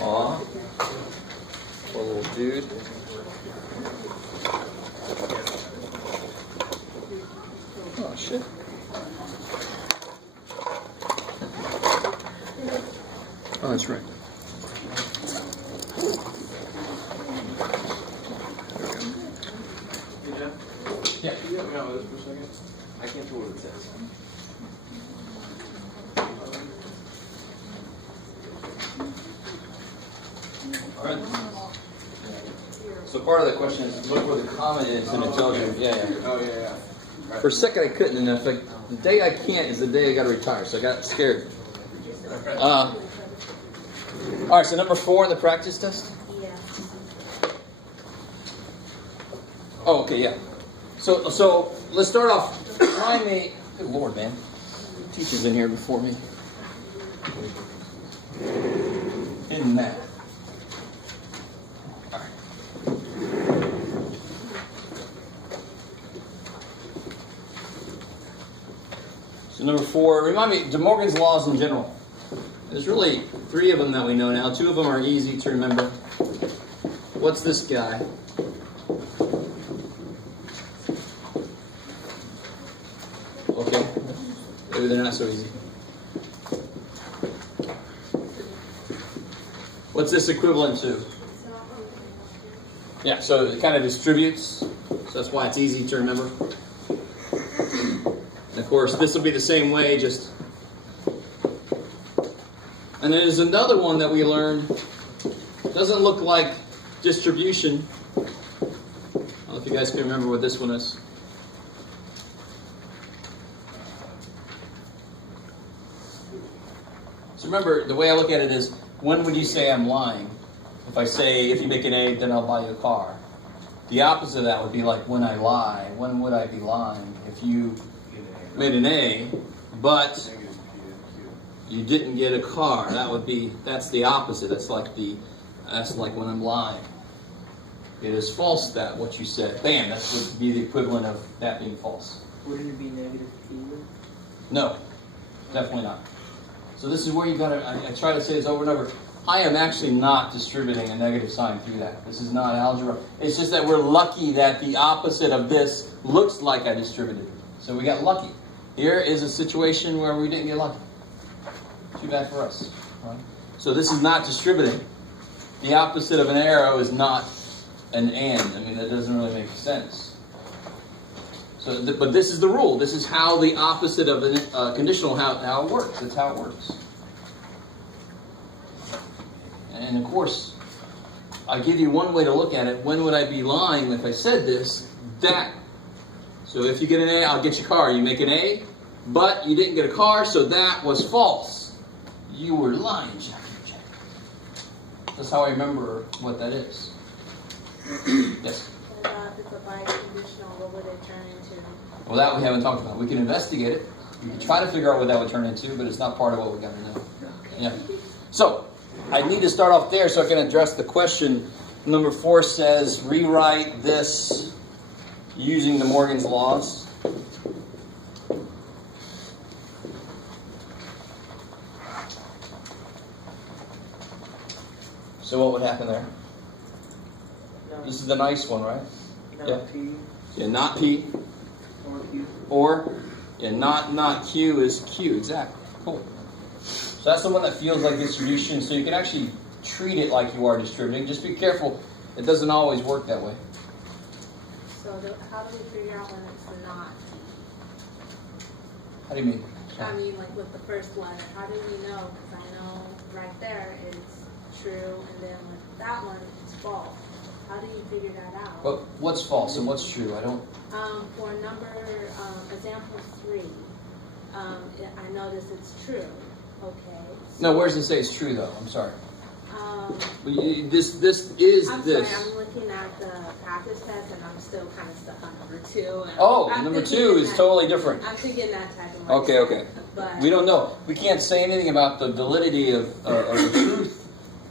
Aw. Poor little dude. Oh, shit. Oh, that's right. Yeah. Can you help me out with this for a second? I can't tell what it says. All right. So part of the question is look where the comma is, and it tells you. Yeah, yeah. Oh, yeah. Right. For a second I couldn't, and I was like, the day I can't is the day I got to retire, so I got scared. All right, so number 4 in the practice test? Yeah. Oh, okay, yeah. So let's start off. Remind me, good Lord, man. Teacher's in here before me. In math. All right. So number 4, remind me, De Morgan's laws in general. There's really 3 of them that we know now. 2 of them are easy to remember. What's this guy? Okay. Maybe they're not so easy. What's this equivalent to? Yeah, so it kind of distributes. So that's why it's easy to remember. And of course, this will be the same way, just... And then there's another one that we learned. Doesn't look like distribution. I don't know if you guys can remember what this one is. So remember, the way I look at it is, when would you say I'm lying? If I say, if you make an A, then I'll buy you a car. The opposite of that would be like, when I lie, when would I be lying? If you made an A, but you didn't get a car, that's the opposite. That's like when I'm lying. It is false that what you said. Bam, that would be the equivalent of that being false. Wouldn't it be negative P? No, definitely not. So this is where you gotta, I try to say this over and over. I am actually not distributing a negative sign through that. This is not algebra. It's just that we're lucky that the opposite of this looks like I distributed it. So we got lucky. Here is a situation where we didn't get lucky. Too bad for us. Right? So this is not distributing. The opposite of an arrow is not an and. I mean, that doesn't really make sense. So, but this is the rule. This is how the opposite of a conditional, how it works. That's how it works. And of course, I give you one way to look at it. When would I be lying if I said this? That. So if you get an A, I'll get you a car. You make an A, but you didn't get a car, so that was false. You were lying, Jack. That's how I remember what that is. Yes? What about if it's a biconditional, what would it turn into? Well, that we haven't talked about. We can investigate it. We can try to figure out what that would turn into, but it's not part of what we've got to know. Okay. Yeah. So, I need to start off there so I can address the question. Number 4 says, rewrite this using the Morgan's laws. So what would happen there? This is the nice one, right? Not P. Yeah, not P. Or Q. Or, yeah, not Q is Q. Exactly. Cool. So that's the one that feels like distribution. So you can actually treat it like you are distributing. Just be careful. It doesn't always work that way. So how do we figure out when it's not? How do you mean? I mean, like with the first letter, how do we know? Because I know right there it's true, and then with that one, it's false. How do you figure that out? But what's false and what's true? I don't... For number, example 3, I notice it's true. Okay. So, No, where does it say it's true, though? I'm sorry. This is I'm this. sorry, I'm looking at the practice test, and I'm still kind of stuck on number 2. And Oh, I'm number thinking 2 in is that- totally different. I'm thinking that type of Okay, okay. But We don't know. We can't say anything about the validity of the truth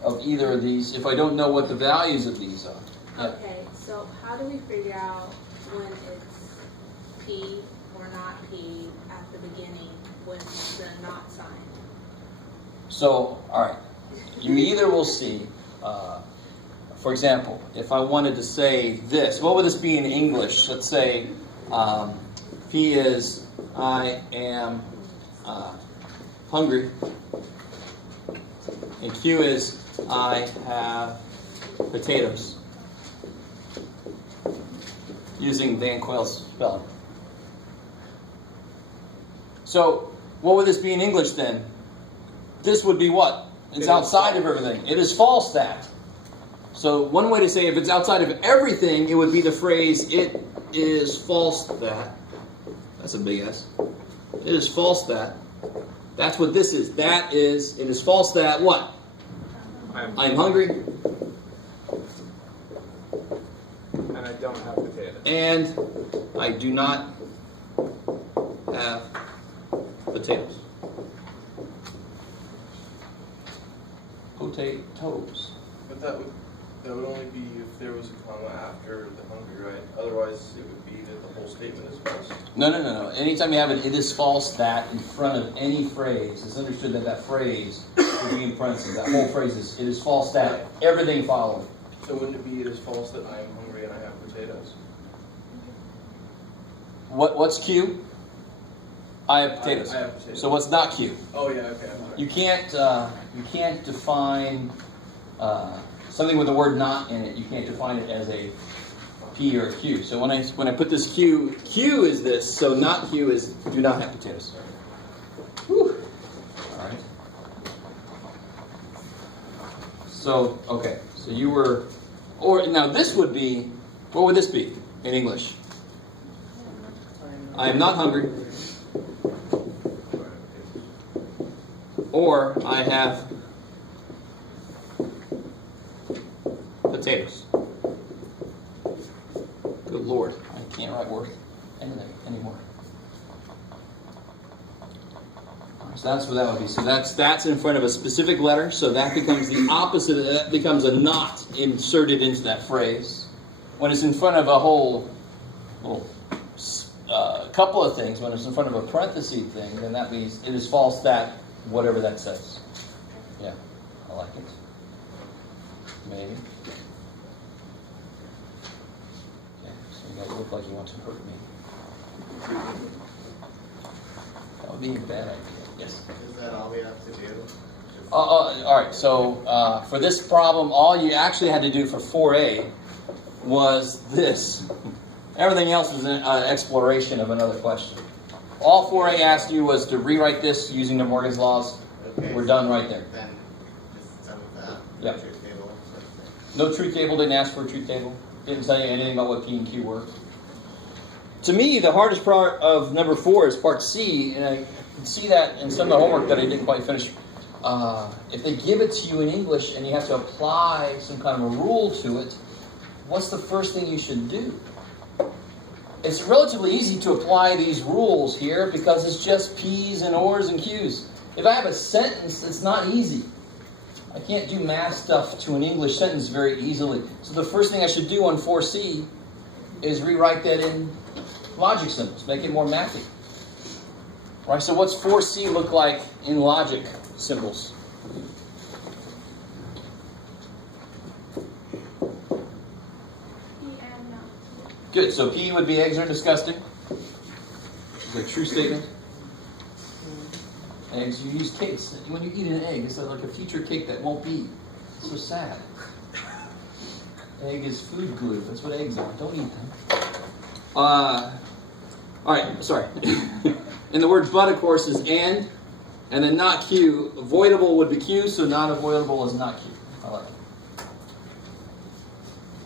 of either of these if I don't know what the values of these are. Yeah. Okay, so how do we figure out when it's P or not P at the beginning with the not sign? So, all right. you either will see, for example, if I wanted to say this, what would this be in English? Let's say P is I am hungry, and Q is I have potatoes, using Dan Quayle's spelling. So, what would this be in English then? This would be what? It's outside of everything. It is false that. So, one way to say if it's outside of everything, it would be the phrase, it is false that. That's a big S. It is false that. That's what this is. That is, it is false that what? I am hungry. And I don't have potatoes. And I do not have potatoes. Potatoes. But that would only be if there was a comma after the hungry, right? Otherwise, it would be that the whole statement is false. No. Anytime you have it is false that in front of any phrase, it's understood that that phrase would be in parentheses. That whole phrase is, it is false that, everything following. So wouldn't it be it is false that I am hungry and I have potatoes? What's Q? I have potatoes. I have potatoes. So what's not Q? Oh yeah, okay. You can't define something with the word not in it. You can't define it as a P or a Q. So when I put this Q is this. So not Q is do not have potatoes. Whew. All right. So okay. So you were, or now this would be. What would this be in English? I am not hungry. Or I have potatoes. Good Lord, I can't write worth anything anymore. So that's what that would be. So that's in front of a specific letter. So that becomes the opposite. That becomes a not inserted into that phrase. When it's in front of a whole little couple of things, when it's in front of a parenthesis thing, then that means it is false that whatever that says. Yeah, I like it. Maybe. Okay, so you guys look like you want to hurt me. That would be a bad idea. Yes? Is that all we have to do? All right, so for this problem, all you actually had to do for 4A was this. Everything else was an exploration of another question. All 4A asked you was to rewrite this using the Morgan's laws. Okay, We're done right there. Then just some of that. Yep. Truth table. No truth table, didn't ask for a truth table. Didn't tell you anything about what P and Q were. To me, the hardest part of number 4 is part C, and I can see that in some of the homework that I didn't quite finish. If they give it to you in English and you have to apply some kind of a rule to it, what's the first thing you should do? It's relatively easy to apply these rules here because it's just P's and O's and Q's. If I have a sentence, it's not easy. I can't do math stuff to an English sentence very easily. So the first thing I should do on 4C is rewrite that in logic symbols, make it more mathy. Right, so what's 4C look like in logic symbols? Good, so P would be eggs are disgusting. This is a true statement. Eggs, you use cakes. When you eat an egg, it's like a future cake that won't be. It's so sad. Egg is food glue. That's what eggs are. Don't eat them. Alright, sorry. And the word but, of course, is and then not Q. Avoidable would be Q, so not avoidable is not Q. I like it.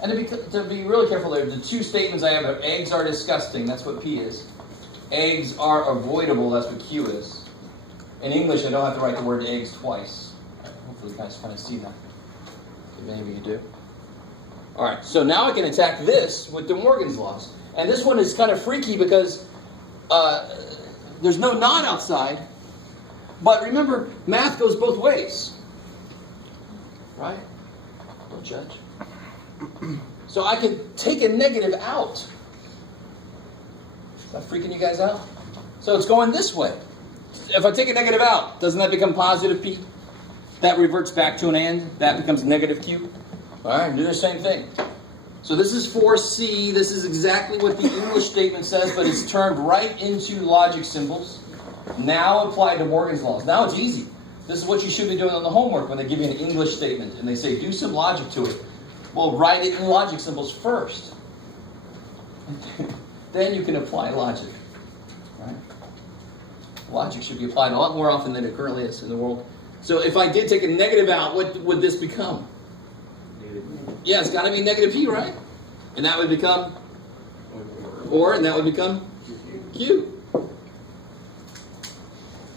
And to be really careful there, the two statements I have are eggs are disgusting, that's what P is. Eggs are avoidable, that's what Q is. In English, I don't have to write the word eggs twice. Hopefully you guys kind of see that. Maybe you do. Alright, so now I can attack this with De Morgan's laws. And this one is kind of freaky because there's no not outside. But remember, math goes both ways. Right? Don't judge. So I can take a negative out. Is that freaking you guys out? So it's going this way. If I take a negative out, doesn't that become positive P? That reverts back to an and. That becomes negative q. All right, do the same thing. So this is 4C. This is exactly what the English statement says, but it's turned right into logic symbols. Now applied to Morgan's laws. Now it's easy. This is what you should be doing on the homework when they give you an English statement and they say, do some logic to it. Well, write it in logic symbols first. Then you can apply logic. Right? Logic should be applied a lot more often than it currently is in the world. So if I did take a negative out, what would this become? Yeah, it's got to be negative p, right? And that would become or, and that would become q.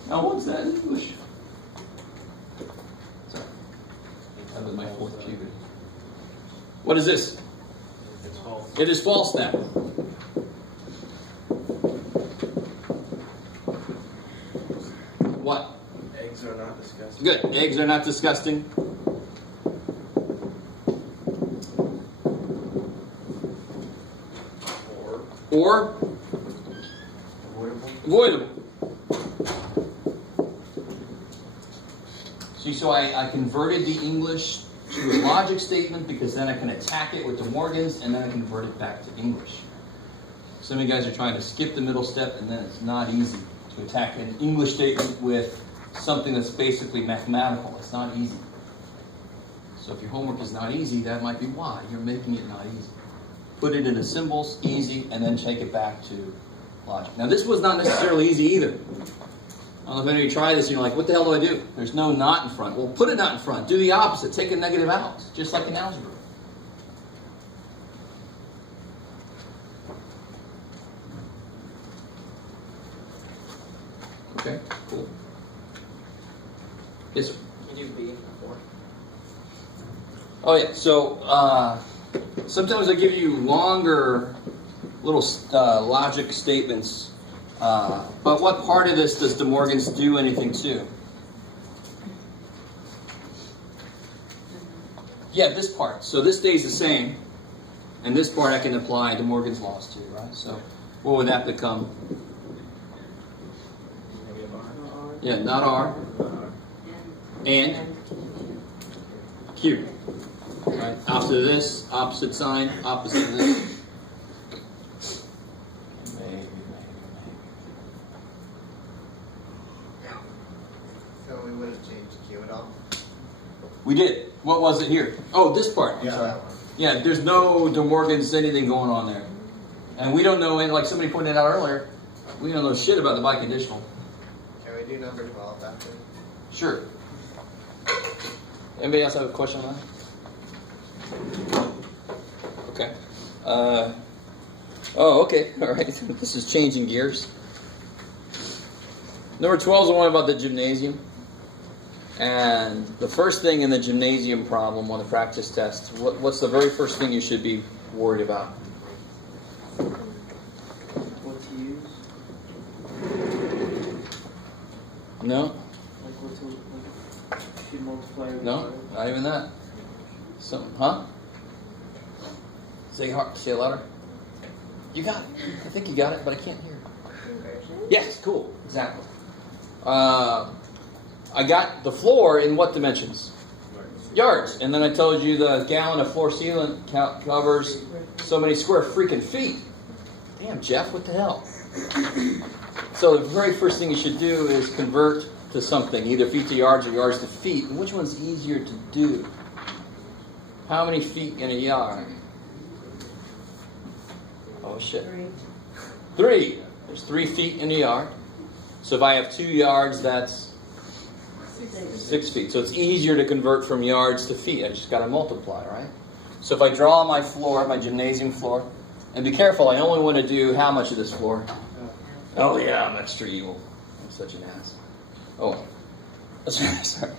Now what's that in English? Sorry. That was my fourth puberty. What is this? It's false. It is false now. What? Eggs are not disgusting. Good. Eggs are not disgusting. Or avoidable. See, so I converted the English to a logic statement because then I can attack it with the Morgans and then I convert it back to English. Some of you guys are trying to skip the middle step and then it's not easy to attack an English statement with something that's basically mathematical. It's not easy. So if your homework is not easy, that might be why you're making it not easy. Put it into symbols, easy, and then take it back to logic. Now this was not necessarily easy either. I don't know if any of you try this and you're like, what the hell do I do? There's no not in front. Well, put a not in front. Do the opposite. Take a negative out, just like in algebra. Okay, cool. Yes, sir. Can you do B before? Oh yeah, so sometimes I give you longer little logic statements, but what part of this does De Morgan's do anything to? Yeah, this part. So this stays the same, and this part I can apply De Morgan's laws to, right? So what would that become? Maybe a bar. Yeah, not R, and Q. Right? Opposite of this, opposite sign, opposite of this. So we would have changed Q at all? We did. What was it here? Oh, this part. I'm Yeah, sorry. that one. Yeah, there's no De Morgan's anything going on there. And we don't know, and like somebody pointed out earlier, we don't know shit about the biconditional. Can we do number 12 after? Sure. Anybody else have a question on that? Okay. Oh, okay. All right. This is changing gears. Number 12 is the one about the gymnasium. And the first thing in the gymnasium problem on the practice test, what's the very first thing you should be worried about? What to use? No? Like what to should multiply or No? Not even that. So, huh? Say it louder. You got it. I think you got it, but I can't hear. Yes, cool. Exactly. I got the floor in what dimensions? Yards. And then I told you the gallon of floor sealant covers so many square freaking feet. Damn, Jeff, what the hell? So the very first thing you should do is convert to something, either feet to yards or yards to feet. And which one's easier to do? How many feet in a yard? Oh, shit. 3. There's 3 feet in a yard. So if I have 2 yards, that's 6 feet. So it's easier to convert from yards to feet. I just got to multiply, right? So if I draw my floor, my gymnasium floor, and be careful, I only want to do how much of this floor? Oh, yeah, I'm extra evil. I'm such an ass. Oh, sorry.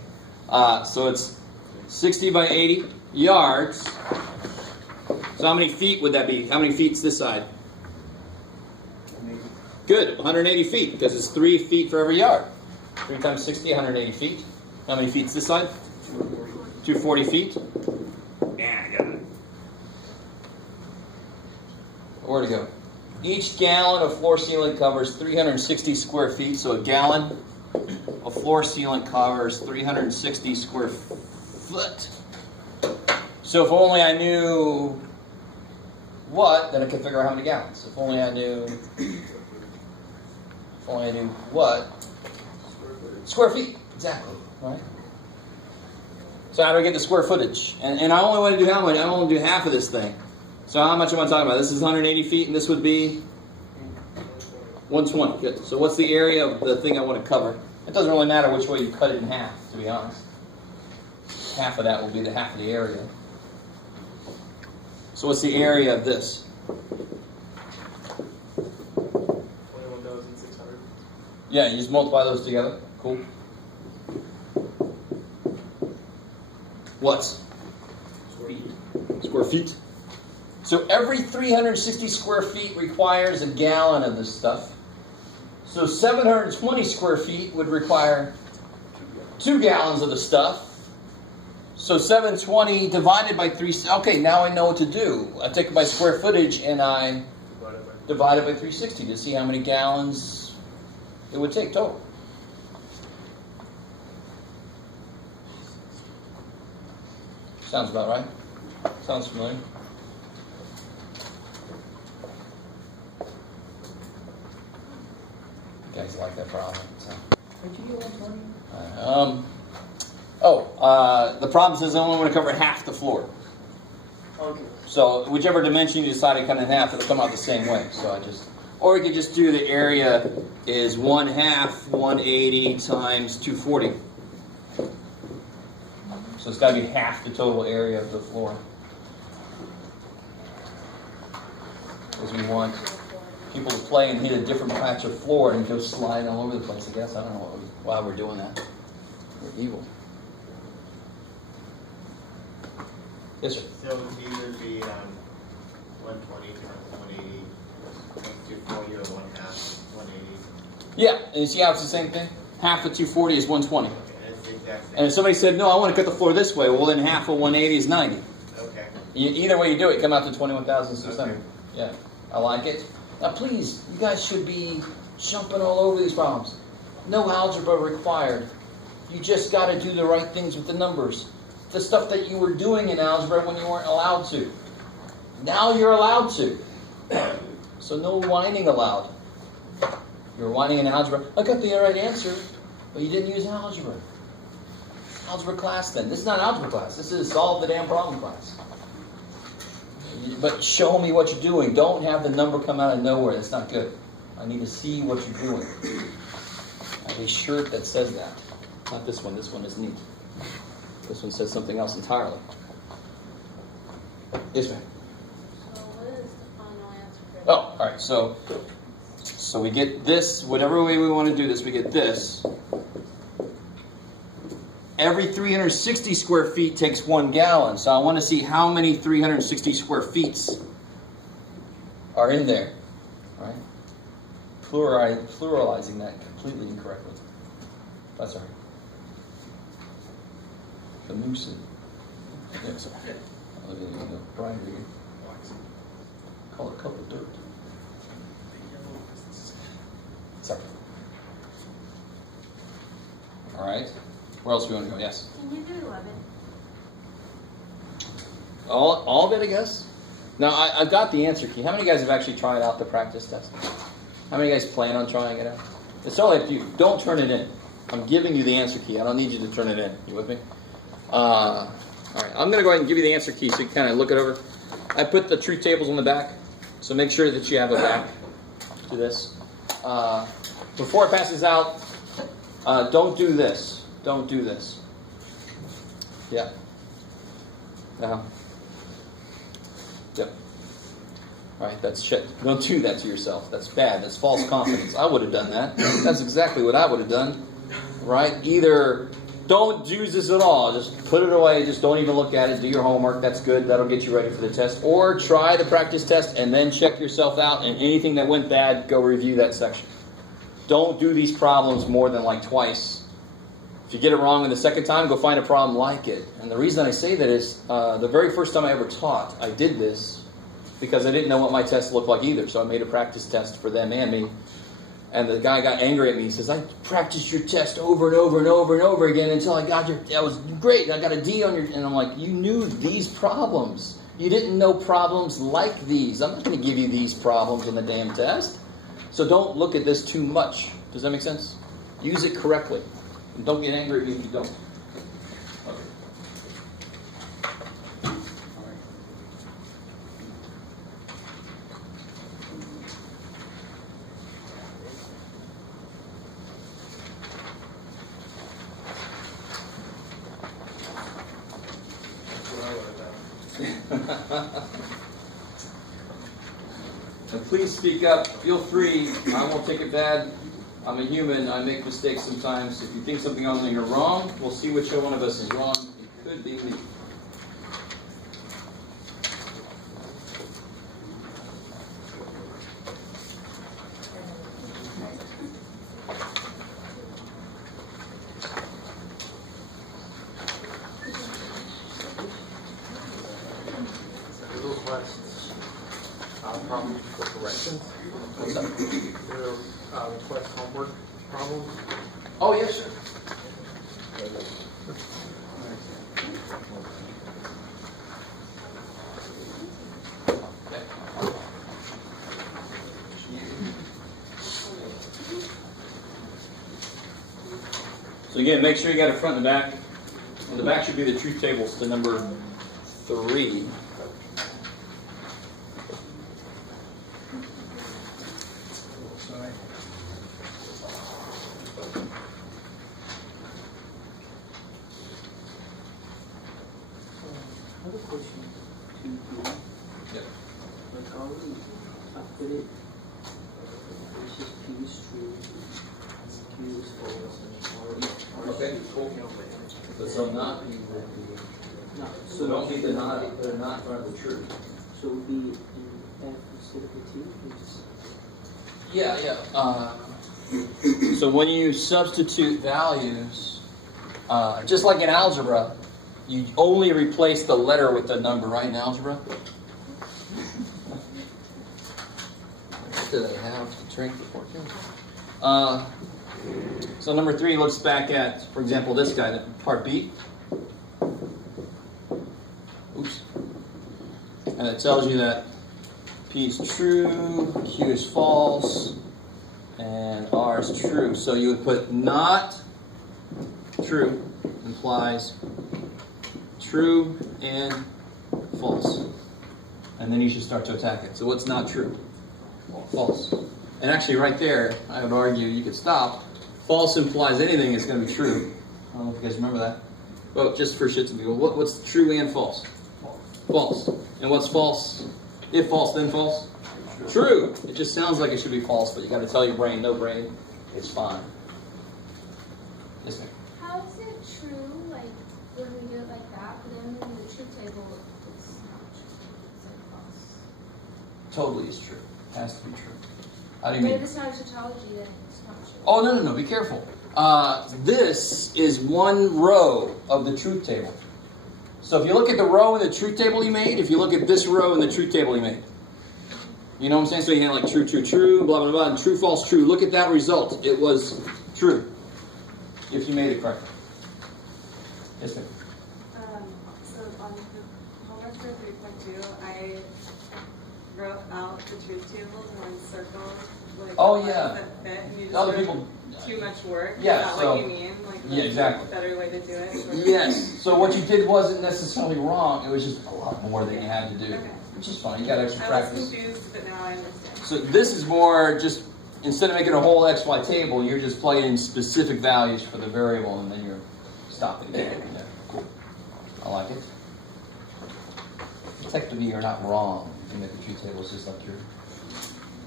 So it's 60 by 80 yards. So how many feet would that be? How many feet's this side? Good, 180 feet, because it's 3 feet for every yard. 3 times 60, 180 feet. How many feet's this side? 240 feet. Yeah, I got it. Where'd it go? Each gallon of floor sealant covers 360 square feet, so a gallon a floor sealant covers 360 square foot. So if only I knew what, then I could figure out how many gallons. If only I knew what, square feet, exactly, right? So how do I get the square footage? And I only want to do how much? I only want to do half of this thing. So how much am I talking about? This is 180 feet, and this would be 120. Good. So what's the area of the thing I want to cover? It doesn't really matter which way you cut it in half, to be honest. Half of that will be the half of the area. So what's the area of this? 21,600. Yeah, you just multiply those together. Cool. What's? Square feet. So every 360 square feet requires a gallon of this stuff. So 720 square feet would require 2 gallons of the stuff. So 720 divided by 3, okay, now I know what to do. I take my square footage and I divide it by 360 to see how many gallons it would take total. Sounds about right. Sounds familiar. You guys like that problem. So. The problem says I only want to cover half the floor. Okay. So whichever dimension you decide to cut in half, it'll come out the same way. So or you could just do the area is 1/2 180 times 240. So it's got to be half the total area of the floor. Because we want people to play and hit a different patch of floor and go sliding all over the place, I guess. I don't know why we're doing that. We're evil. Yes, sir. So it would either be 120 times 180 240 or 1/2 180. Yeah, and you see how it's the same thing? Half of 240 is 120. Okay, and it's the exact same. And if somebody said, no, I want to cut the floor this way, well then half of 180 is 90. Okay. Either way you do it, you come out to 21,600. Okay. Yeah, I like it. Now please, you guys should be jumping all over these problems. No algebra required. You just got to do the right things with the numbers. The stuff that you were doing in algebra when you weren't allowed to. Now you're allowed to. So no whining allowed. You're whining in algebra. I got the right answer, but you didn't use algebra. Algebra class then. This is not algebra class. This is solve the damn problem class. But show me what you're doing. Don't have the number come out of nowhere. That's not good. I need to see what you're doing. I have a shirt that says that. Not this one. This one is neat. This one says something else entirely. Yes, ma'am. So what is the final answer for that? Oh, all right. So we get this. Whatever way we want to do this, we get this. Every 360 square feet takes 1 gallon. So I want to see how many 360 square feet are in there. Right? Pluralizing that completely incorrectly. That's all right. The moose. Yeah, sorry. Brian again. Call it a cup of dirt. Sorry. All right. Where else do we want to go? Yes. Can you do 11? All of it, I guess. Now I've got the answer key. How many guys have actually tried out the practice test? How many guys plan on trying it out? It's totally up to you. Don't turn it in. I'm giving you the answer key. I don't need you to turn it in. You with me? All right. I'm going to go ahead and give you the answer key so you can kind of look it over. I put the truth tables on the back, so make sure that you have a back to this. Before it passes out, don't do this. Don't do this. Yeah. Yep. All right, that's shit. Don't do that to yourself. That's bad. That's false confidence. I would have done that. That's exactly what I would have done. Right? Either don't use this at all. Just put it away. Just don't even look at it. Do your homework. That's good. That'll get you ready for the test. Or try the practice test and then check yourself out. And anything that went bad, go review that section. Don't do these problems more than like twice. If you get it wrong the second time, go find a problem like it. And the reason I say that is the very first time I ever taught, I did this because I didn't know what my test looked like either. So I made a practice test for them and me. And the guy got angry at me. He says, I practiced your test over and over and over and over again until I got that was great. I got a D on your, and I'm like, you knew these problems. You didn't know problems like these. I'm not going to give you these problems on the damn test. So don't look at this too much. Does that make sense? Use it correctly. And don't get angry at me if you don't. Okay. And please speak up. Feel free. I won't take it bad. I'm a human. I make mistakes sometimes. If you think something on you're wrong, we'll see which one of us is wrong. It could be me. Problems for corrections. What's up? Request homework problems. Oh, yes, sir. So again, make sure you got it front and back. And the back should be the truth tables to number 3. I have a question to you. Yep. Like how we after it, this is P is true, Q is false, or Okay, cool. So not, no, so don't be the not, put a not in front of the true. so it would be in F instead of a T. It's, Yeah. So when you substitute values, just like in algebra, you only replace the letter with the number, right, in algebra? What do they have to drink before dinner? So number 3 looks back at, for example, this guy, part B. Oops. And it tells you that P is true, Q is false, and R is true. So you would put not true implies true and false. And then you should start to attack it. So what's not true? False. And actually right there, I would argue you could stop. False implies anything that's going to be true. I don't know if you guys remember that. Well, just for shits and giggles, what's true and false? False. And what's false? If false, then false? True. It just sounds like it should be false, but you got to tell your brain, no brain, it's fine. Yes, ma'am. How is it true, like, when we do it like that, but then in the truth table, it's not true, it's like false? Totally is true. Has to be true. How do you But mean? if it's not a tautology, then it's not true. Oh, no, be careful. This is one row of the truth table. So if you look at the row in the truth table he made, if you look at this row in the truth table he made, you know what I'm saying? So you had like true, true, true, blah, blah, blah, and true, false, true. Look at that result. It was true. If you made it correctly. Yes, ma'am. So on the homework for 3.2, I wrote out the truth tables and then circled like Oh, the yeah. ones that fit, and you just Other wrote people. too much work. Yeah, Is that so- what you mean? Like Yeah, that's exactly. a better way to do it. Yes. So what you did wasn't necessarily wrong. It was just a lot more than you had to do. Okay. Which is fine. You got extra I practice. was confused, but now I understand. So this is more just, instead of making a whole XY table, you're just plugging in specific values for the variable, and then you're stopping it. Yeah, cool. I like it. Technically, you're not wrong. You can make the truth table. It's just like you're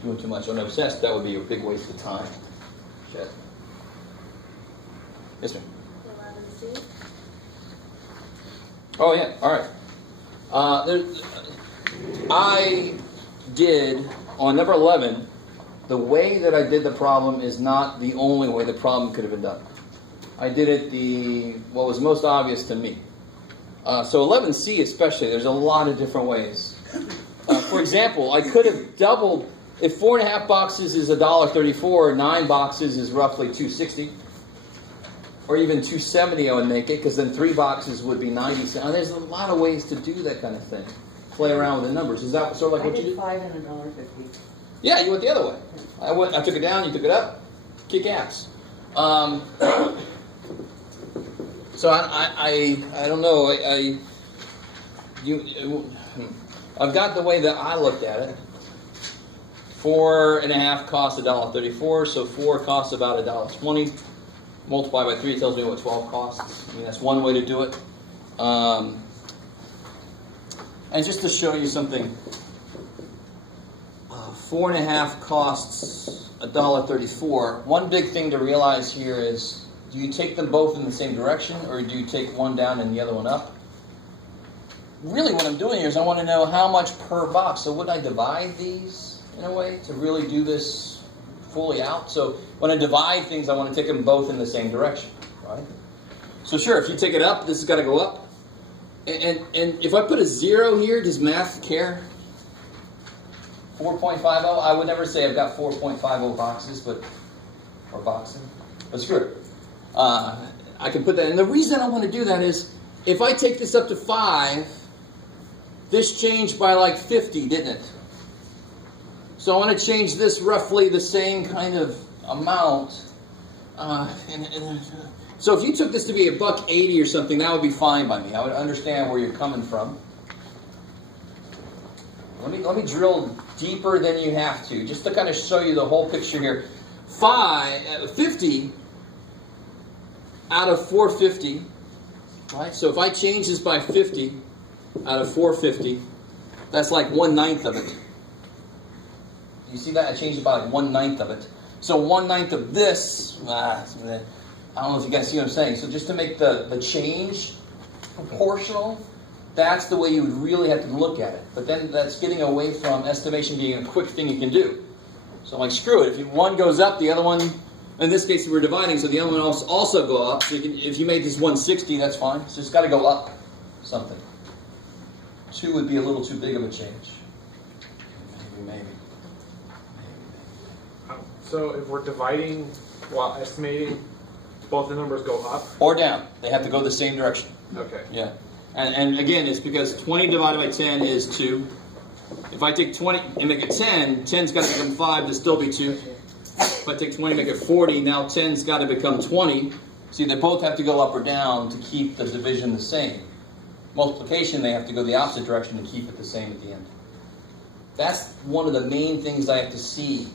doing too much. On obsessed, that would be a big waste of time. Shit. Yes, ma'am. 11C. Oh, yeah. All right. I did, on number 11, the way that I did the problem is not the only way the problem could have been done. I did it what was most obvious to me. So 11C especially, there's a lot of different ways. For example, I could have doubled if 4.5 boxes is $1.34, 9 boxes is roughly $2.60. Or even $2.70 I would make it, because then 3 boxes would be 90 cents. Now, there's a lot of ways to do that kind of thing. Play around with the numbers. Is that sort of like what you do? I did 5 and $1.50. Yeah, you went the other way. I took it down, you took it up. Kick ass. So I don't know. I've got the way that I looked at it. 4.5 costs $1.34, so 4 costs about $1.20. Multiply by 3 tells me what 12 costs. I mean, that's one way to do it. And just to show you something, 4.5 costs $1.34. One big thing to realize here is, do you take them both in the same direction, or do you take one down and the other one up? Really what I'm doing here is I want to know how much per box. So would I divide these in a way to really do this fully out? So when I divide things, I want to take them both in the same direction, right? So sure, if you take it up, this has got to go up. And if I put a 0 here, does math care? 4.50, I would never say I've got 4.50 boxes, but screw it. I can put that, and the reason I want to do that is, if I take this up to 5, this changed by like 50, didn't it? So I want to change this roughly the same kind of amount. So if you took this to be $1.80 or something, that would be fine by me. I would understand where you're coming from. Let me drill deeper than you have to, just to kind of show you the whole picture here. 50 out of 450, right? So if I change this by 50 out of 450, that's like 1/9 of it. You see that? I changed it by like 1/9 of it. So 1/9 of this, I don't know if you guys see what I'm saying. So just to make the change proportional, that's the way you would really have to look at it. But then that's getting away from estimation being a quick thing you can do. So I'm like, screw it. If one goes up, the other one, in this case we're dividing, so the other one also go up. So if you made this 160, that's fine. So it's got to go up something. 2 would be a little too big of a change. Maybe. So if we're dividing while estimating, both the numbers go up? Or down. They have to go the same direction. Okay. Yeah. And again, it's because 20 divided by 10 is 2. If I take 20 and make it 10, 10's got to become 5 to still be 2. If I take 20 and make it 40, now 10's got to become 20. See, they both have to go up or down to keep the division the same. Multiplication, they have to go the opposite direction to keep it the same at the end. That's one of the main things I have to see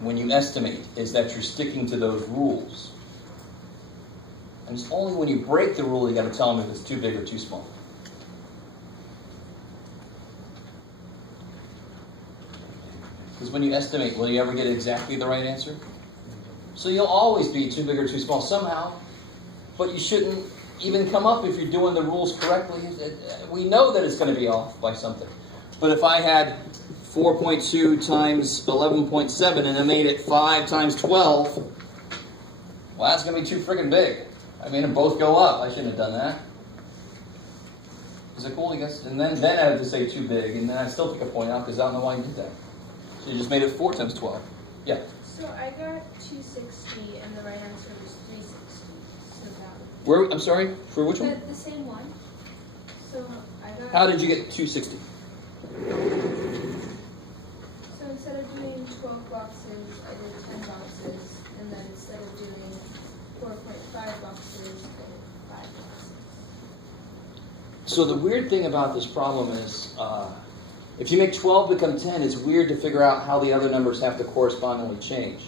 when you estimate, is that you're sticking to those rules. And it's only when you break the rule you got to tell them if it's too big or too small. Because when you estimate, will you ever get exactly the right answer? So you'll always be too big or too small somehow, but you shouldn't even come up if you're doing the rules correctly. We know that it's going to be off by something. But if I had 4.2 times 11.7 and I made it 5 times 12, well, that's going to be too freaking big. I made them both go up. I shouldn't have done that. Is it cool? I guess. And then I have to say too big, and then I still take a point out because I don't know why you did that. So you just made it 4 times 12. Yeah. So I got 260, and the right answer was 360. So that would... Where? I'm sorry. For which one? The same one. So I got... How did you get 260? So instead of doing 12 boxes, I did 10 boxes, and then instead of doing 4.5 boxes, I did 5 boxes. So the weird thing about this problem is, if you make 12 become 10, it's weird to figure out how the other numbers have to correspondingly change.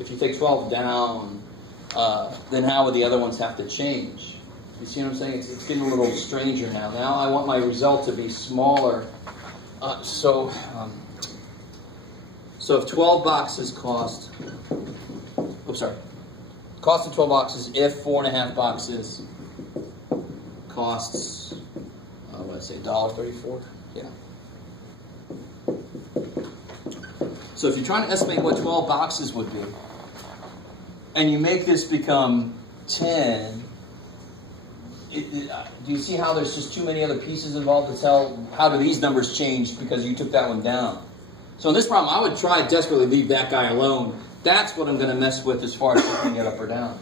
If you take 12 down, then how would the other ones have to change? You see what I'm saying? It's getting a little stranger now. Now I want my result to be smaller. So if 12 boxes cost, cost of 12 boxes, if 4.5 boxes costs, what did I say, $1.34? Yeah. So if you're trying to estimate what 12 boxes would be, and you make this become 10, do you see how there's just too many other pieces involved to tell how do these numbers change because you took that one down? So in this problem, I would try desperately leave that guy alone. That's what I'm going to mess with as far as picking it up or down.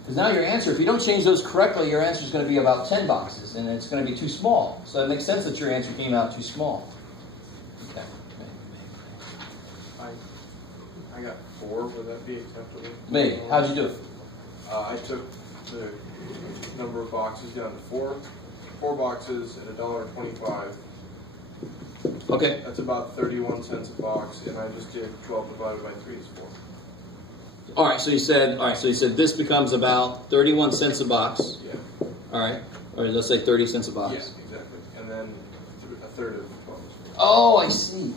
Because now your answer, if you don't change those correctly, your answer is going to be about 10 boxes, and it's going to be too small. So it makes sense that your answer came out too small. Okay. I got 4. Would that be acceptable? Maybe. How'd you do it? I took the number of boxes down to 4. 4 boxes at $1.25. Okay. That's about 31 cents a box, and I just did 12 divided by 3 is 4. All right. So you said this becomes about 31 cents a box. Yeah. All right. Or let's say 30 cents a box. Yeah, exactly. And then a third of 12 is 4. Oh, I see.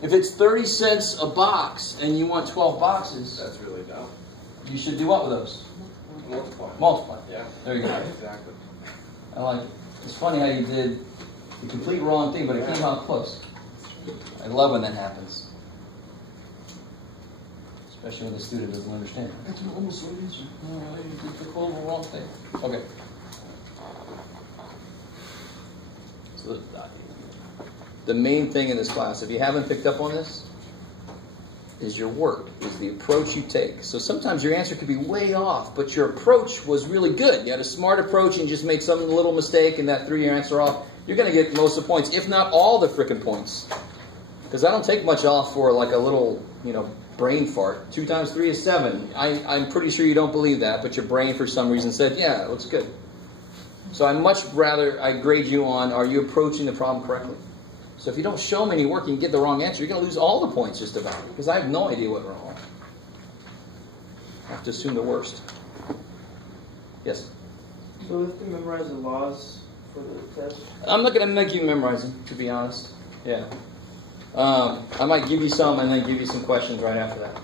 If it's 30 cents a box and you want 12 boxes, That's really dumb. you should do what with those? Multiply. Multiply. Yeah. There you go. Exactly. I like it. It's funny how you did the complete wrong thing, but it came out close. I love when that happens. Especially when the student doesn't understand. I did almost so easy. No, you did the total wrong thing. Okay. So the main thing in this class, if you haven't picked up on this, is your work, is the approach you take. So sometimes your answer could be way off, but your approach was really good. You had a smart approach and just made some little mistake and that threw your answer off. You're going to get most of the points, if not all the frickin' points. Because I don't take much off for like a little, brain fart. 2 times 3 is 7. I'm pretty sure you don't believe that, but your brain for some reason said, yeah, it looks good. So I grade you on, are you approaching the problem correctly? So if you don't show me any work and you get the wrong answer, you're going to lose all the points just about. Because I have no idea what went wrong. I have to assume the worst. Yes? So we have to memorize the laws for the test? I'm not going to make you memorize them, to be honest. Yeah. I might give you some and then give you some questions right after that.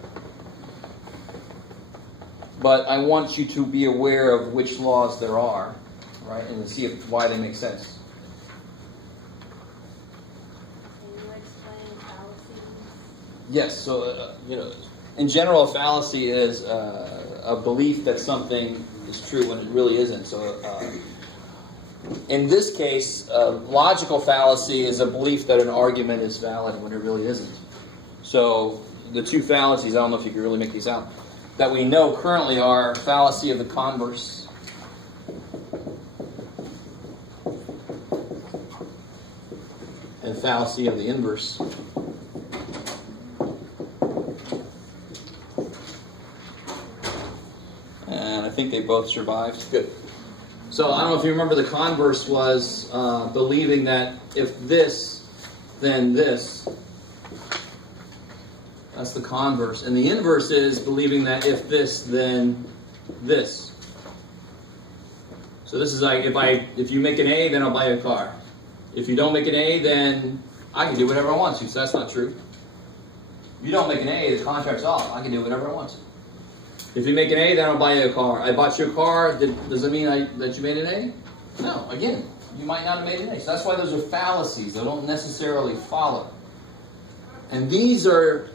But I want you to be aware of which laws there are, right, and to see why they make sense. Can you explain fallacies? Yes, so, in general, a fallacy is a belief that something is true when it really isn't. So, in this case, logical fallacy is a belief that an argument is valid when it really isn't. So, the 2 fallacies, I don't know if you can really make these out, that we know currently are fallacy of the converse and fallacy of the inverse. And I think they both survived. Good. So I don't know if you remember, the converse was believing that if this, then this. That's the converse. And the inverse is believing that if this, then this. So this is like, if you make an A, then I'll buy you a car. If you don't make an A, then I can do whatever I want to. So that's not true. If you don't make an A, the contract's off. I can do whatever I want to. If you make an A, then I'll buy you a car. I bought you a car. Does it mean that you made an A? No. Again, you might not have made an A. So that's why those are fallacies. They don't necessarily follow. And these are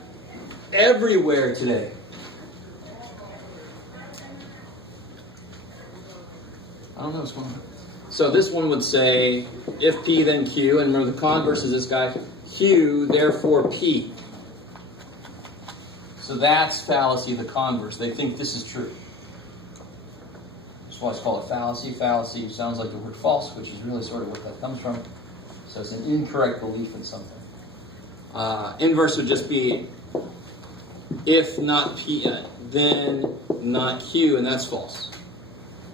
everywhere today. I don't know what's going on. So this one would say, if P, then Q. And remember, the converse is this guy. Q, therefore P. So that's fallacy of the converse. They think this is true. That's why it's called a fallacy. Fallacy sounds like the word false, which is really sort of what that comes from. So it's an incorrect belief in something. Inverse would just be, if not P, then not Q, and that's false.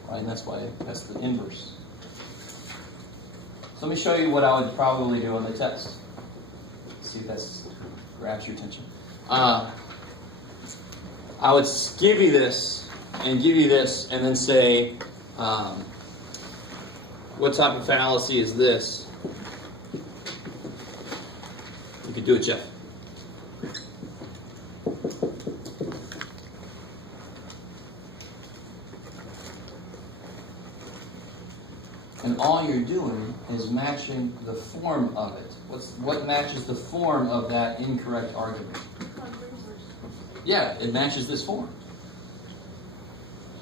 Right? And that's why that's the inverse. So let me show you what I would probably do on the test. See if that grabs your attention. I would give you this, and give you this, and then say, what type of fallacy is this? You could do it, Jeff. And all you're doing is matching the form of it. What matches the form of that incorrect argument? Yeah, it matches this form.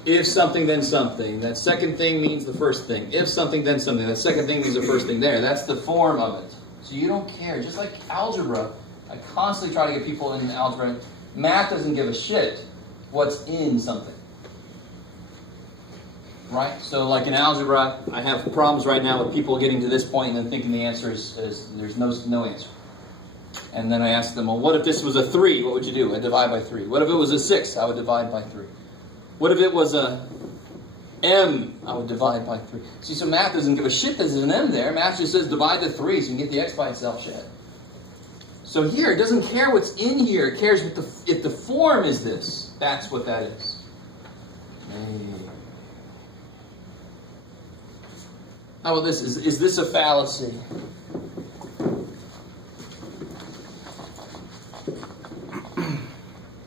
If something, then something. That second thing means the first thing. If something, then something. That second thing means the first thing there. That's the form of it. So you don't care. Just like algebra, I constantly try to get people in algebra. Math doesn't give a shit what's in something. Right? So like in algebra, I have problems right now with people getting to this point and then thinking the answer is there's no answer. And then I ask them, well, what if this was a 3? What would you do? I'd divide by 3. What if it was a 6? I would divide by 3. What if it was a M? I would divide by 3. See, so math doesn't give a shit that there's an M there. Math just says divide the 3 so you can get the x by itself shit. So here, it doesn't care what's in here. It cares if the form is this. That's what that is. How about this? Is this a fallacy?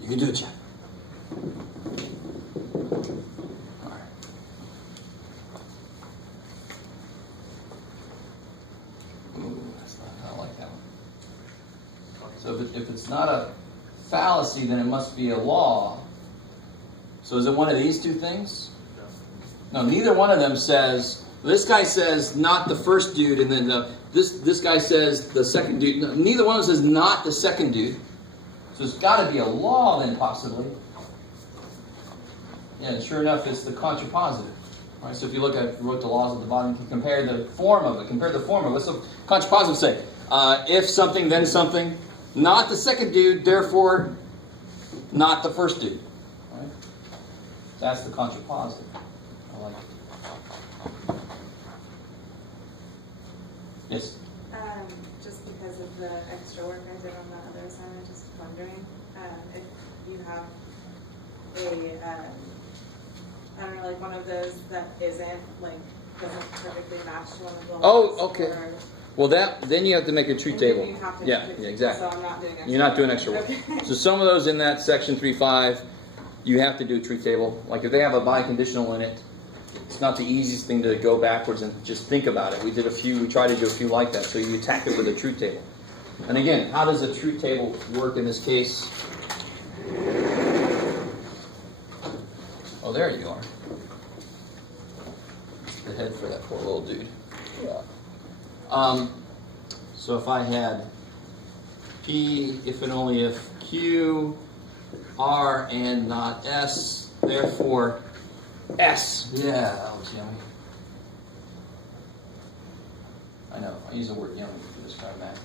You can do it, Chad. All right. Ooh, I don't like that one. So if it's not a fallacy, then it must be a law. So is it one of these two things? No, neither one of them says. This guy says not the first dude, and then this guy says the second dude. No, neither one of them says not the second dude. So there's got to be a law then, possibly. Yeah, and sure enough, it's the contrapositive. All right, so if you look at, wrote the laws at the bottom, you can compare the form of it. Compare the form of it. What's the contrapositive say? If something, then something. Not the second dude, therefore not the first dude. All right? That's the contrapositive. I like it. Yes? Just because of the extra work I did on the other assignment, just wondering if you have I don't know, like one of those that isn't, like, doesn't perfectly match one of the Oh, okay. Well, then you have to make a truth table. Yeah, exactly. So I'm not doing extra You're not doing extra work. Okay. So some of those in that section 3.5, you have to do a truth table. Like if they have a biconditional in it, it's not the easiest thing to go backwards and just think about it. We tried to do a few like that. So you attack it with a truth table. And again, how does a truth table work in this case? Oh, there you are. The head for that poor little dude. Yeah. So if I had P, if and only if Q, R, and not S, therefore S. Yeah, that was yummy. I know, I use the word yummy for this kind of math.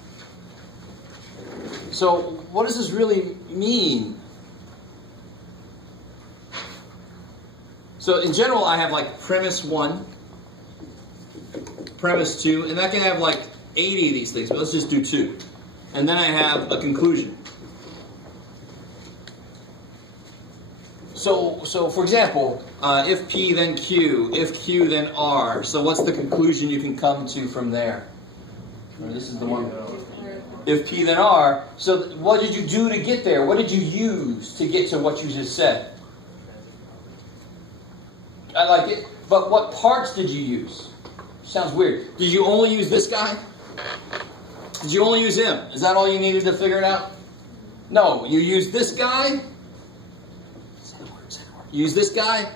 So what does this really mean? So in general, I have like premise 1, premise 2, and I can have like 80 of these things, but let's just do 2. And then I have a conclusion. So for example, if P then Q, if Q then R. So what's the conclusion you can come to from there? This is the one. If P then R. So what did you do to get there? What did you use to get to what you just said? I like it. But what parts did you use? Sounds weird. Did you only use this guy? Did you only use him? Is that all you needed to figure it out? No. You used this guy. Say the word. You use this guy.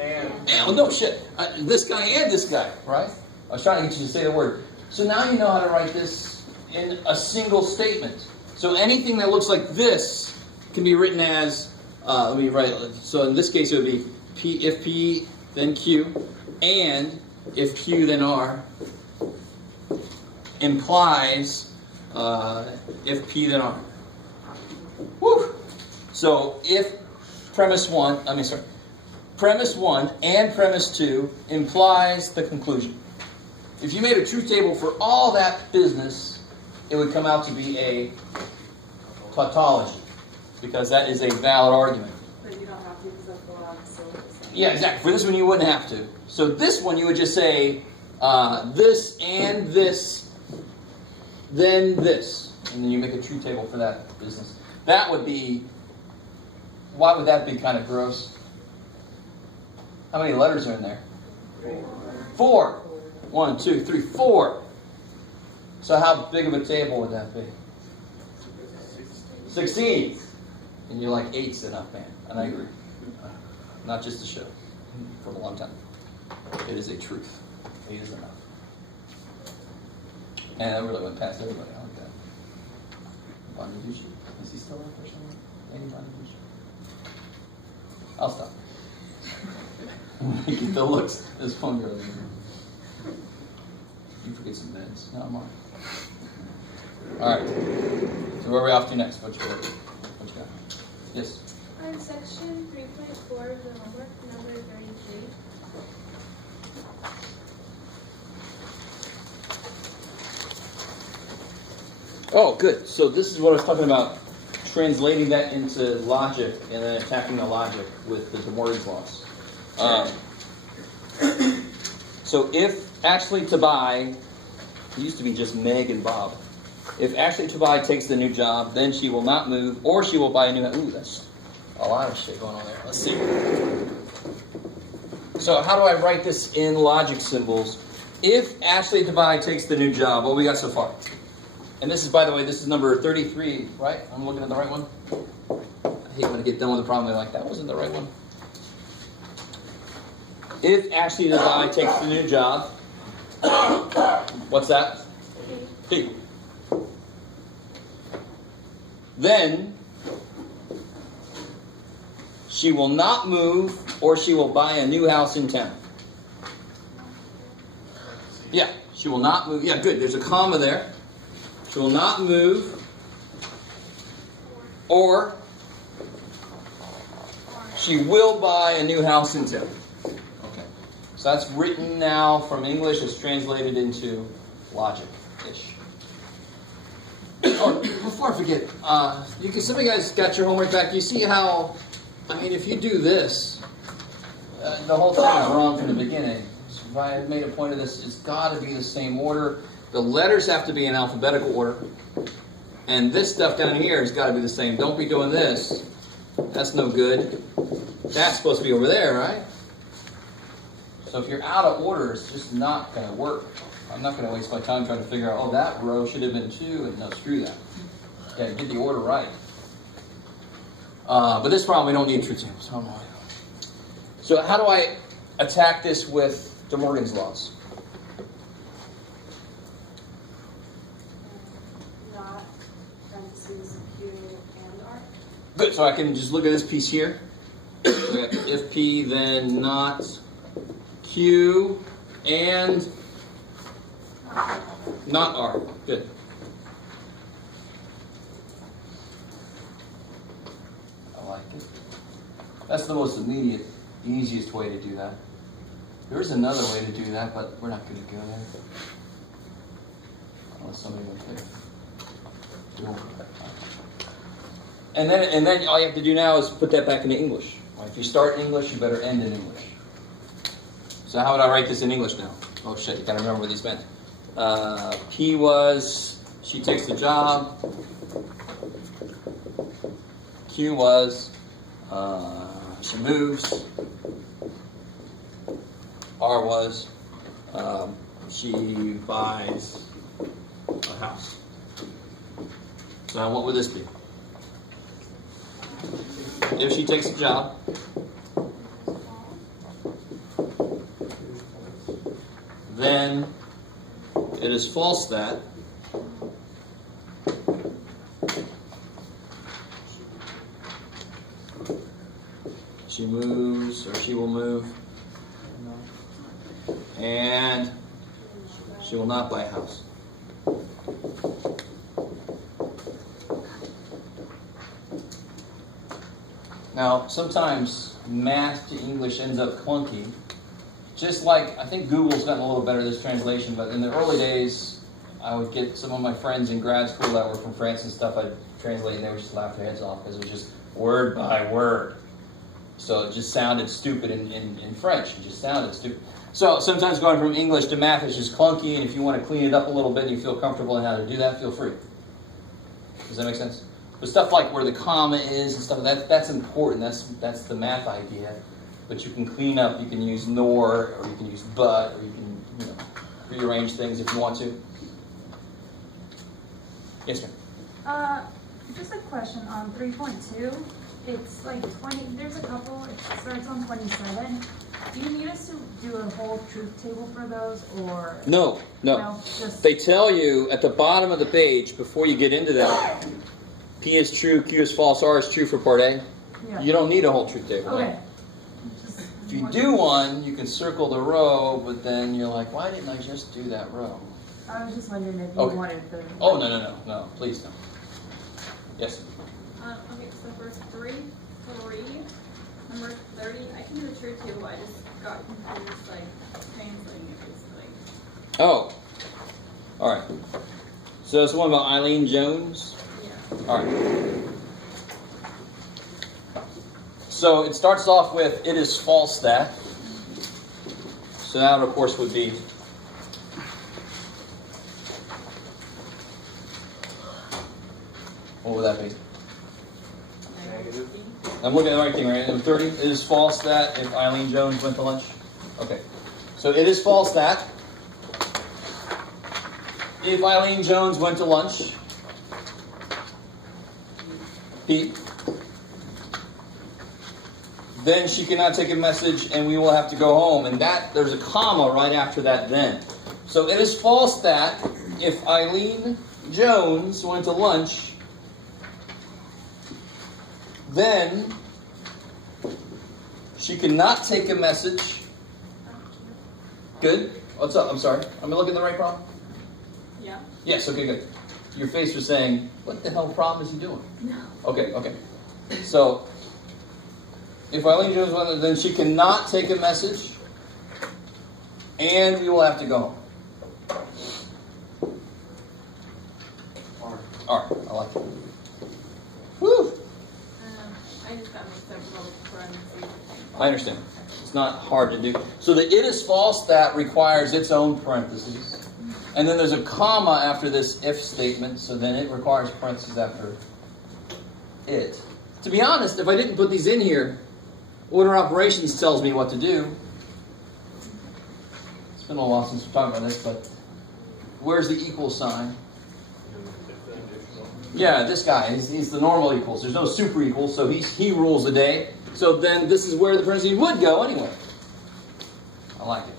And oh, no shit. This guy and this guy, right? I was trying to get you to say the word. So now you know how to write this in a single statement. So anything that looks like this can be written as, let me write it. So in this case it would be P, if P, then Q, and if Q, then R, implies if P, then R. Woo! So if premise 1 and premise 2 implies the conclusion. If you made a truth table for all that business, it would come out to be a tautology, because that is a valid argument. But you don't have to because that's the law. Yeah, exactly. For this one, you wouldn't have to. So this one, you would just say this and this, then this. And then you make a truth table for that business. That would be, why would that be kind of gross? How many letters are in there? 4. 1, 2, 3, 4. So how big of a table would that be? 16. And you're like, 8's enough, man. And I agree. Not just a show. For a long time. It is a truth. 8 is enough. And that really went past everybody. I like that. Bondaducci. Is he still out there somewhere? Any Bondaducci? I'll stop. Get the looks. This phone girl. You forget some meds. No, I'm on. All right. So where are we off to next? What you got? Yes. On section 3.4 of the homework, number 33. Oh, good. So this is what I was talking about, translating that into logic and then attacking the logic with the De Morgan's laws. So if Ashley Tobai, it used to be just Meg and Bob. If Ashley Tobai takes the new job, then she will not move, or she will buy a new house. Ooh, that's a lot of shit going on there. Let's see. So how do I write this in logic symbols? If Ashley Tobai takes the new job, what we got so far? And this is, by the way, this is number 33, right? I'm looking at the right one. I hate when I get done with a problem, they're like, that wasn't the right one. If Ashley Tobai takes the new job, what's that? P. Then she will not move, or she will buy a new house in town. Yeah, she will not move. Yeah, good. There's a comma there. She will not move, or she will buy a new house in town. Okay. So that's written now from English. It's translated into logic-ish. Oh, before I forget, some of you guys got your homework back. You see how, I mean, if you do this, the whole thing is wrong from the beginning. So if I made a point of this, it's got to be the same order. The letters have to be in alphabetical order. And this stuff down here has got to be the same. Don't be doing this. That's no good. That's supposed to be over there, right? So if you're out of order, it's just not going to work. I'm not going to waste my time trying to figure out, oh, that row should have been 2, and no, screw that. Yeah, get the order right. But this problem, we don't need truth tables. So how do I attack this with De Morgan's laws? Not parentheses Q and R. Good, so I can just look at this piece here. If P, then not Q, and not R. Good. I like it. That's the most immediate, easiest way to do that. There's another way to do that, but we're not going to go there. Unless somebody went there. We won't go back time. And then all you have to do now is put that back into English. If you start in English, you better end in English. So how would I write this in English now? Oh shit, you gotta remember what these meant. P was, she takes the job. Q was, she moves. R was, she buys a house. So now what would this be? If she takes a job, then it is false that she moves, or she will move, and she will not buy a house. Now, sometimes math to English ends up clunky. Just like, I think Google's gotten a little better at this translation, but in the early days, I would get some of my friends in grad school that were from France and stuff, I'd translate and they would just laugh their heads off because it was just word by word. So it just sounded stupid in French. It just sounded stupid. So sometimes going from English to math is just clunky, and if you want to clean it up a little bit and you feel comfortable in how to do that, feel free. Does that make sense? But stuff like where the comma is and stuff, that's important. That's the math idea. But you can clean up, you can use nor, or you can use but, or you can rearrange things if you want to. Yes, ma'am. Just a question on 3.2. It's like 20, there's a couple, it starts on 27. Do you need us to do a whole truth table for those, or? No. Just, They tell you at the bottom of the page, before you get into that, P is true, Q is false, R is true for part A. yeah. You don't need a whole truth table. Okay. If you do one, you can circle the row, but then you're like, why didn't I just do that row? I was just wondering if you Okay. wanted the. Oh, no, please don't. Yes? Okay, so for 3, number 30, I can do the truth table. I just got confused, like, translating it, basically. Oh. All right. So that's the one about Eileen Jones? Yeah. All right. So it starts off with, it is false that. So that, of course, would be what would that be? Negative. I'm looking at the right thing, right? Number 30, it is false that if Eileen Jones went to lunch. Okay. So it is false that if Eileen Jones went to lunch, Pete, then she cannot take a message and we will have to go home. And that, there's a comma right after that then. So it is false that if Eileen Jones went to lunch, then she cannot take a message. Good? What's up? I'm sorry. Am I looking at the right problem? Yeah. Yes, okay, good. Your face was saying, what the hell problem is he doing? No. Okay. So, if Eileen Jones went, then she cannot take a message, and we will have to go home. All right, I like it. Whew. I just got mixed up with all the parentheses. I understand. It's not hard to do. So the it is false that requires its own parentheses. And then there's a comma after this if statement, so then it requires parentheses after it. To be honest, if I didn't put these in here, order operations tells me what to do. It's been a while since we've talked about this, but where's the equal sign? Yeah, this guy, he's the normal equals. There's no super equals, so he rules the day. So then this is where the parentheses would go anyway. I like it.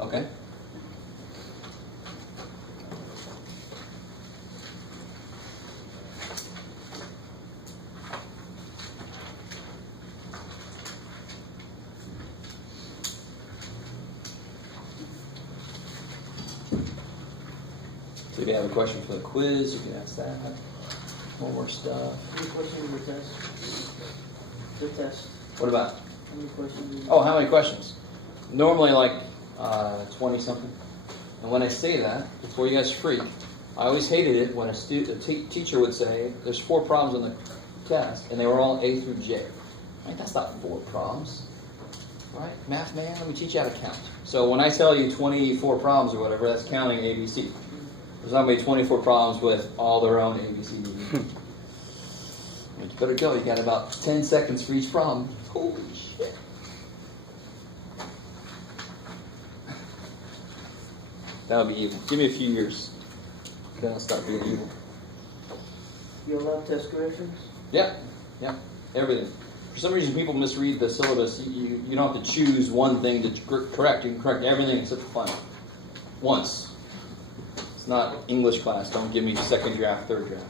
Okay. So if you have a question for the quiz, you can ask that. More stuff. Any questions on the test? The test. What about? How many questions? Oh, how many questions? Normally like 20 something. And when I say that, before you guys freak, I always hated it when a teacher would say, there's 4 problems on the test, and they were all A through J. Right? That's not 4 problems. Right? Math man, let me teach you how to count. So when I tell you 24 problems or whatever, that's counting ABC. There's not going to be 24 problems with all their own ABC. You better go. You got about 10 seconds for each problem. Holy shit. That would be evil. Give me a few years. Then I'll start being evil. You allow test corrections? Yeah. Everything. For some reason, people misread the syllabus. You don't have to choose one thing to correct. You can correct everything except the final. Once. It's not English class. Don't give me second draft, third draft.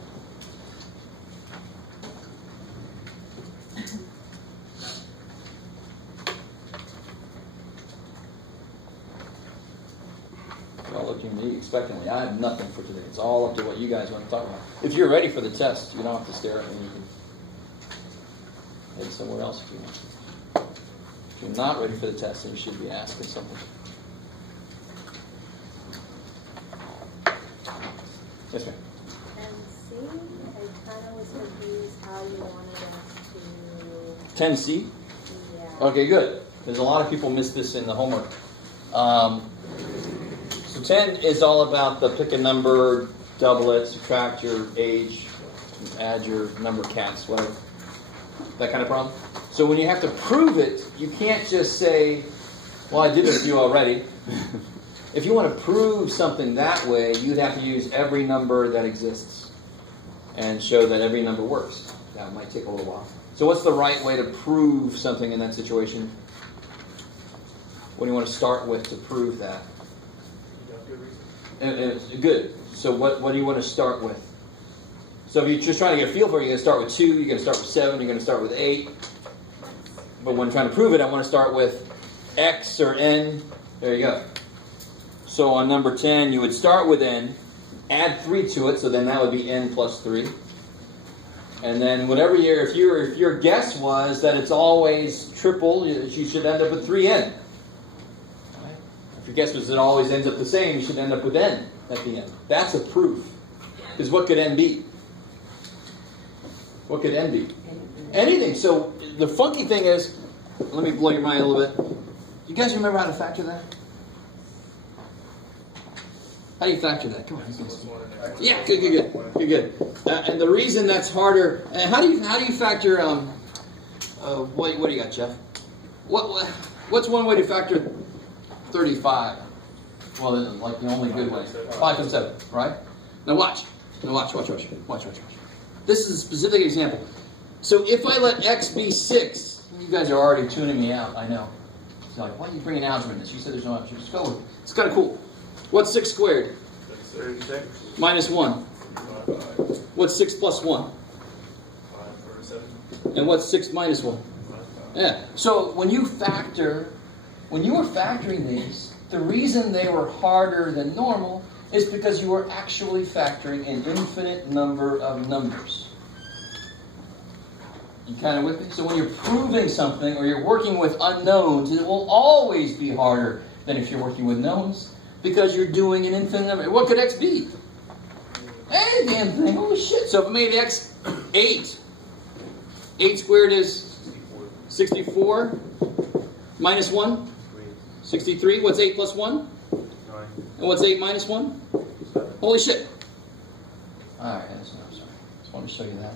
Y'all looking at me expectantly. I have nothing for today. It's all up to what you guys want to talk about. If you're ready for the test, you don't have to stare at me. You can head somewhere else if you want. If you're not ready for the test, then you should be asking something. Yes, ma'am. And see, I kind of was confused how you wanted us to. 10C? Yeah. Okay, good. Because a lot of people miss this in the homework. So 10 is all about the pick a number, double it, subtract your age, add your number of cats, whatever. That kind of problem. So when you have to prove it, you can't just say, well, I did it with you already. If you want to prove something that way, you'd have to use every number that exists and show that every number works. That might take a little while. So what's the right way to prove something in that situation? What do you want to start with to prove that? Good. So what do you want to start with? So if you're just trying to get a feel for it, you're going to start with 2, you're going to start with 7, you're going to start with 8. But when I'm trying to prove it, I want to start with x or n. There you go. So on number 10, you would start with n, add 3 to it, so then that would be n plus 3. And then whatever if your guess was that it's always triple, you should end up with 3n. If your guess was it always ends up the same, you should end up with n at the end. That's a proof. Because what could n be? What could n be? Anything. So the funky thing is, let me blow your mind a little bit. You guys remember how to factor that? How do you factor that? Come on. Yeah, good. And the reason that's harder. How do you factor? What do you got, Jeff? What's one way to factor 35? Well, like the only good way. 5 and 7, right? Now watch. This is a specific example. So if I let x be 6, you guys are already tuning me out. I know. It's like, why are you bringing algebra in this? You said there's no algebra. Just go with it. It's kind of cool. What's 6 squared? 36. Minus 1. What's 6 plus 1? 5 or 7. And what's 6 minus 1? Yeah. So when you were factoring these, the reason they were harder than normal is because you were actually factoring an infinite number of numbers. You kind of with me? So when you're proving something or you're working with unknowns, it will always be harder than if you're working with knowns because you're doing an infinite number. What could x be? Any damn thing. Holy shit. So if I made x 8, 8 squared is 64. Minus 1? 63. What's 8 plus 1? 9. And what's 8 minus 1? 7. Holy shit. Alright, I'm sorry. Just wanted to show you that.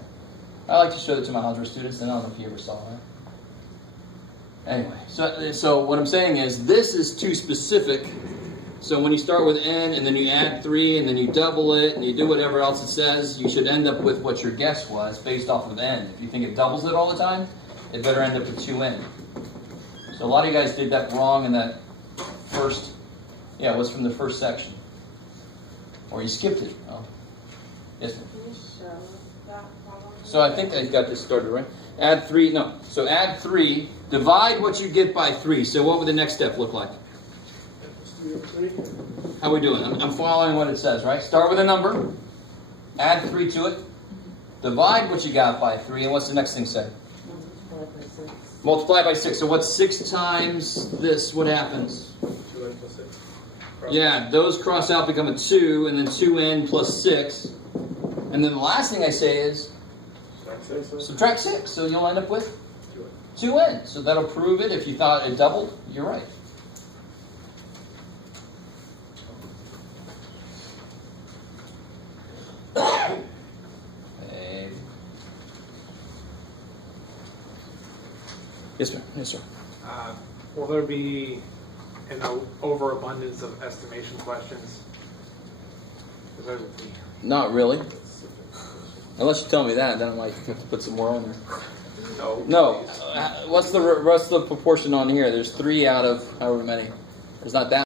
I like to show that to my algebra students, and I don't know if you ever saw that. Anyway, so what I'm saying is this is too specific. So when you start with n, and then you add 3, and then you double it, and you do whatever else it says, you should end up with what your guess was based off of n. If you think it doubles it all the time, it better end up with 2n. So a lot of you guys did that wrong in that first, it was from the first section. Or you skipped it. Oh. Yes, ma'am. Can you show that problem? So I think I got this started, right? Add 3, no. So add 3, divide what you get by 3. So what would the next step look like? How are we doing? I'm following what it says, right? Start with a number, add 3 to it, divide what you got by 3, and what's the next thing say? Multiply by 6. So what's 6 times this? What happens? 2n plus 6. Yeah, those cross out, become a 2, and then 2n plus 6. And then the last thing I say is subtract 6. So you'll end up with 2n. So that'll prove it. If you thought it doubled, you're right. Yes, sir. Yes, sir. Will there be an overabundance of estimation questions? Not really. Unless you tell me that, then I might have to put some more on there. No. What's the proportion on here? There's 3 out of however many. There's not that